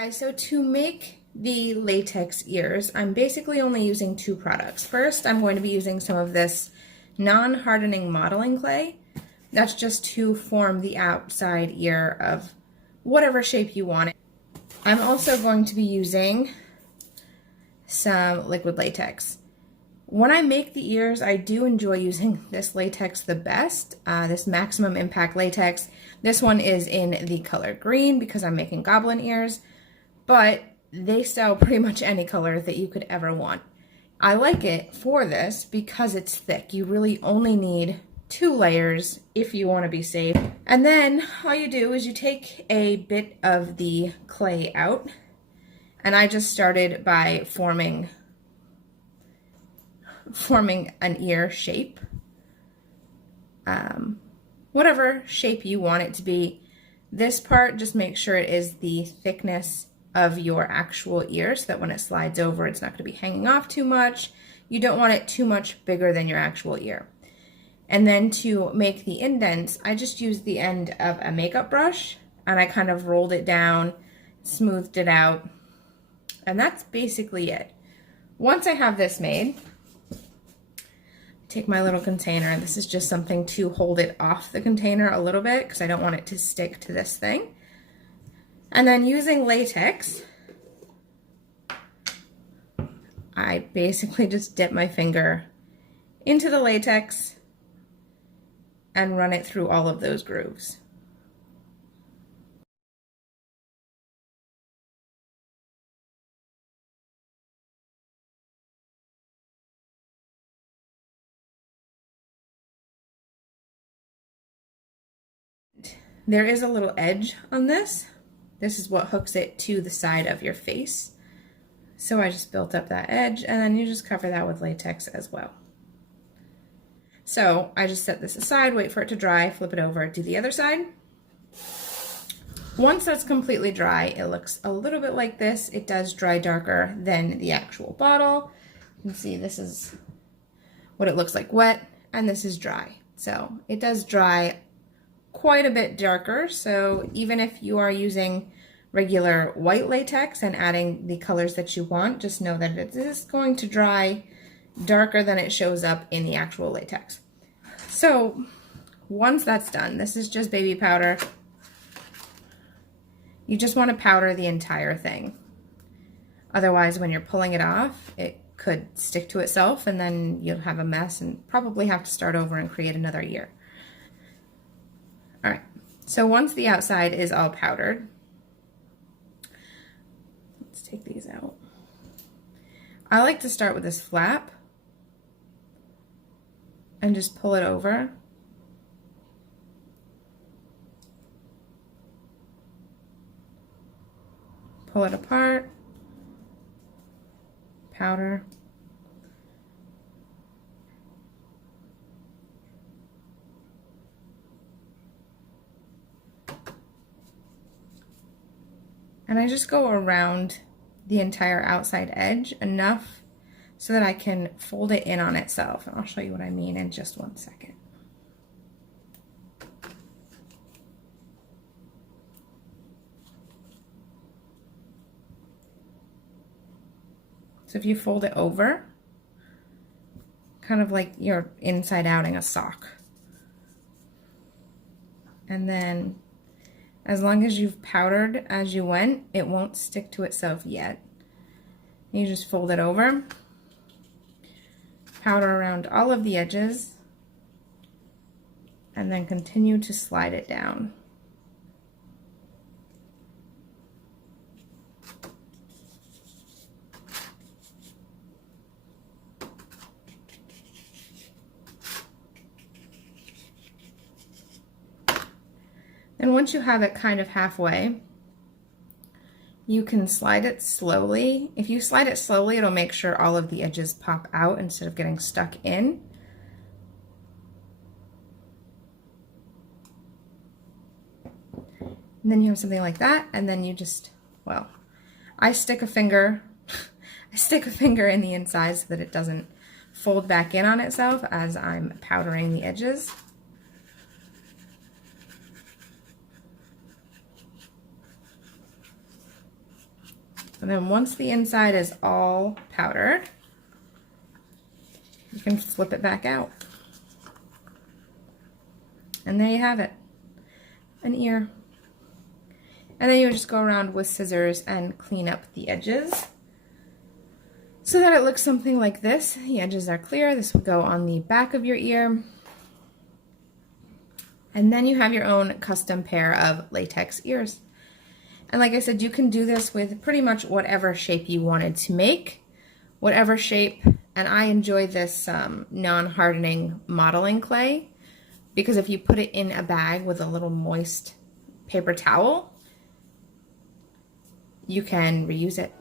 Guys, so to make the latex ears, I'm basically only using two products. First, I'm going to be using some of this non-hardening modeling clay. That's just to form the outside ear of whatever shape you want it. I'm also going to be using some liquid latex. When I make the ears, I do enjoy using this latex the best, this Maximum Impact latex. This one is in the color green because I'm making goblin ears, but they sell pretty much any color that you could ever want. I like it for this because it's thick. You really only need 2 layers if you want to be safe. And then all you do is you take a bit of the clay out, and I just started by forming an ear shape, whatever shape you want it to be. This part, just make sure it is the thickness of your actual ear so that when it slides over, it's not going to be hanging off too much. You don't want it too much bigger than your actual ear. And then to make the indents, I just used the end of a makeup brush and I kind of rolled it down, smoothed it out, and that's basically it. Once I have this made, take my little container, and this is just something to hold it off the container a little bit because I don't want it to stick to this thing. And then using latex, I basically just dip my finger into the latex and run it through all of those grooves. There is a little edge on this. This is what hooks it to the side of your face. So I just built up that edge, and then you just cover that with latex as well. So I just set this aside, wait for it to dry, flip it over, do the other side. Once that's completely dry, it looks a little bit like this. It does dry darker than the actual bottle. You can see this is what it looks like wet, and this is dry. So it does dry quite a bit darker. So even if you are using regular white latex and adding the colors that you want, just know that it is going to dry darker than it shows up in the actual latex. So once that's done, this is just baby powder. You just want to powder the entire thing. Otherwise, when you're pulling it off, it could stick to itself and then you'll have a mess and probably have to start over and create another ear. All right, so once the outside is all powdered, let's take these out. I like to start with this flap and just pull it over. Pull it apart, powder. And I just go around the entire outside edge enough so that I can fold it in on itself. And I'll show you what I mean in just one second. So if you fold it over, kind of like you're inside outing a sock. And then as long as you've powdered as you went, it won't stick to itself yet. You just fold it over, powder around all of the edges, and then continue to slide it down. And once you have it kind of halfway, you can slide it slowly. If you slide it slowly, it'll make sure all of the edges pop out instead of getting stuck in. And then you have something like that, and then you just, well, I stick a finger in the inside so that it doesn't fold back in on itself as I'm powdering the edges. And then once the inside is all powdered, you can flip it back out. And there you have it, an ear. And then you just go around with scissors and clean up the edges so that it looks something like this. The edges are clear. This will go on the back of your ear. And then you have your own custom pair of latex ears. And like I said, you can do this with pretty much whatever shape you wanted to make, whatever shape. And I enjoy this non-hardening modeling clay, because if you put it in a bag with a little moist paper towel, you can reuse it.